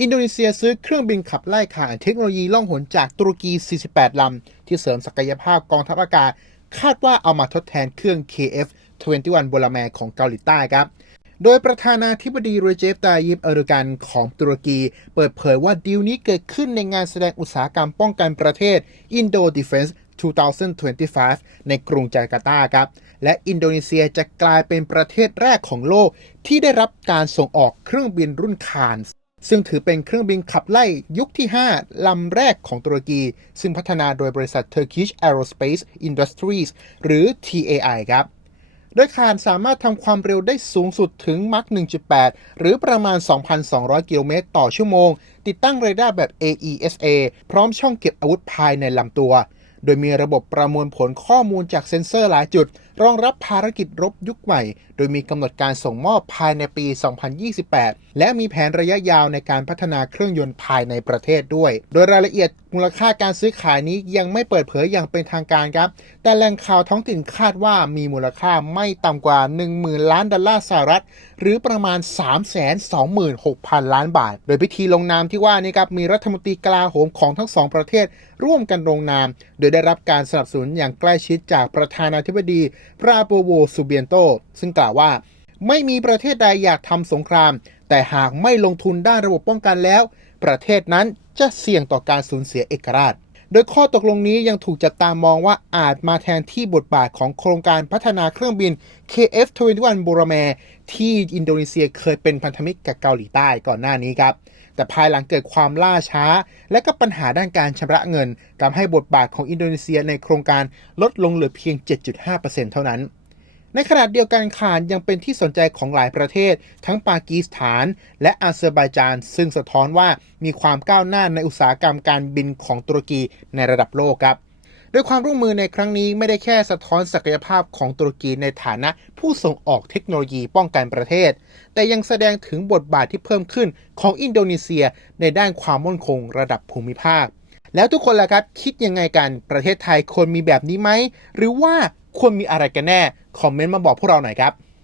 อินโดนีเซียซื้อเครื่องบินขับไล่ข่านเทคโนโลยีล่องหนจากตุรกี 48 ลำ ที่เสริมศักยภาพกองทัพอากาศ คาดว่าเอามาทดแทนเครื่อง KF-21 บลแมของเกาหลีใต้ครับ โดยประธานาธิบดีเรเจฟตายิปเอร์โดกันของตุรกี เปิดเผยว่าดีลนี้เกิดขึ้นในงานแสดงอุตสาหกรรมป้องกันประเทศ Indo Defense 2025 ในกรุงจาการ์ตาครับ และอินโดนีเซียจะกลายเป็นประเทศแรกของโลกที่ได้รับการส่งออกเครื่องบินรุ่นคาน ซึ่งถือเป็นเครื่องบินขับไล่ยุคที่ 5 ลำแรกของตุรกี ซึ่งพัฒนาโดยบริษัท Turkish Aerospace Industries หรือ TAI ครับ โดยคานสามารถทำความเร็วได้สูงสุดถึงมัก1.8 หรือประมาณ 2,200 กิโลเมตรต่อชั่วโมง ติดตั้งเรดาร์แบบ AESA พร้อมช่องเก็บอาวุธภายในลำตัว โดยมีระบบประมวลผลข้อมูลจากเซ็นเซอร์หลายจุด รองรับภารกิจรบยุคใหม่ โดยมีกำหนดการส่งมอบภายในปี 2028 และมีแผนระยะยาวในการพัฒนาเครื่องยนต์ภายในประเทศด้วย โดยรายละเอียดมูลค่าการซื้อขายนี้ยังไม่เปิดเผยอย่างเป็นทางการครับ แต่แหล่งข่าวท้องถิ่นคาดว่ามีมูลค่าไม่ต่ำกว่า 10,000 ล้านดอลลาร์สหรัฐ หรือประมาณ 326,000 ล้านบาท โดยพิธีลงนามที่ว่านี่ครับมีรัฐมนตรีกลาโหมของทั้งสองประเทศร่วมกันลงนาม โดยได้รับการสนับสนุนอย่างใกล้ชิดจากประธานาธิบดีปราโปโวซูเบียนโต ซึ่งกล่าวว่า ไม่มีประเทศใดอยากทำสงคราม แต่หากไม่ลงทุนด้านระบบป้องกันแล้ว ประเทศนั้นจะเสี่ยงต่อการสูญเสียเอกราช โดยข้อตกลงนี้ยังถูกจับตามองว่าอาจมาแทนที่บทบาทของโครงการพัฒนาเครื่องบิน KF-21 b u r a m a ที่อินโดนีเซียเคยเป็นพันธมิตรกับเกาหลีใต้ก่อนหน้านี้ครับ แต่ภายหลังเกิดความล่าช้า และก็ปัญหาด้านการชำระเงินทำให้บทบาทของอินโดนีเซียในโครงการลดลงเหลือเพียง 7.5%เท่านั้น ในขณะเดียวกันคานยังเป็นที่สนใจของหลายประเทศ ทั้งปากีสถาน และอาเซอร์ไบจาน ซึ่งสะท้อนว่ามีความก้าวหน้าในอุตสาหกรรมการบินของตุรกีในระดับโลกครับโดยความร่วมมือในครั้งนี้ไม่ได้แค่สะท้อนศักยภาพของตุรกีในฐานะผู้ส่งออกเทคโนโลยีป้องกันประเทศ แต่ยังแสดงถึงบทบาทที่เพิ่มขึ้นของอินโดนีเซียในด้านความมั่นคงระดับภูมิภาค แล้วทุกคนล่ะครับคิดยังไงกันประเทศไทยควรมีแบบนี้ไหมหรือว่าควรมีอะไรกันแน่ คอมเมนต์มาบอกพวกเราหน่อยครับ